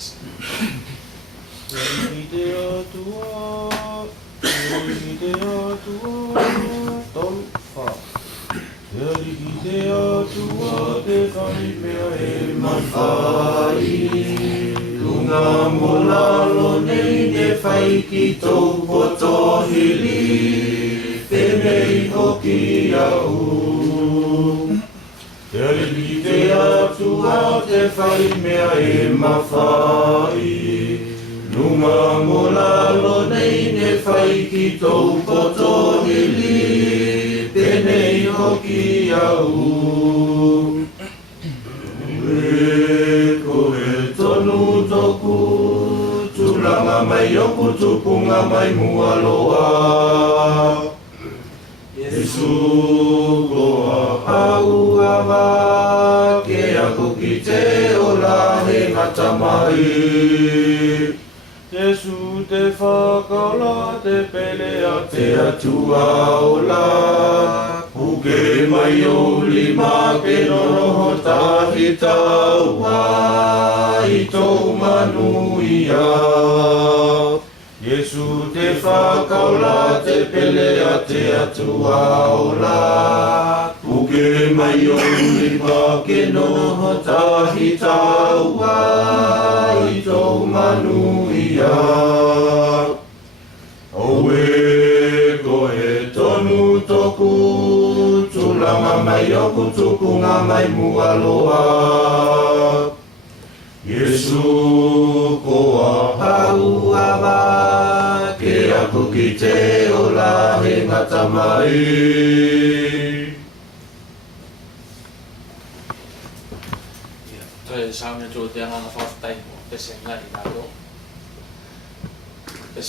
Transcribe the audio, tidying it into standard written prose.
です。Lunga molalo nei ne fai ki tau poto hili Tenei hoki au Te aliki te atua te whai mea e mawhai Lunga molalo nei ne whai ki tau poto hili Tenei hoki au Ko e tonu toku Tulanga mai oku tupunga mai mua loa Yesu koa au awa Ke aku ki te ola he ngata mai Yesu te whakaola te pele a te atua ola Uke mai o lima ke noho tahi taua I tō manuia Yesu te whakaola te pele a te atua ola Uke mai o lima ke noho tahi taua I tō manuia Oe ko e tonu toku Tulanga mai oku tupunga mai mua loa Yesu koa hau awa Ke aku ki te ola he ngata mai 对上面做电话的话带我的现在你拿到。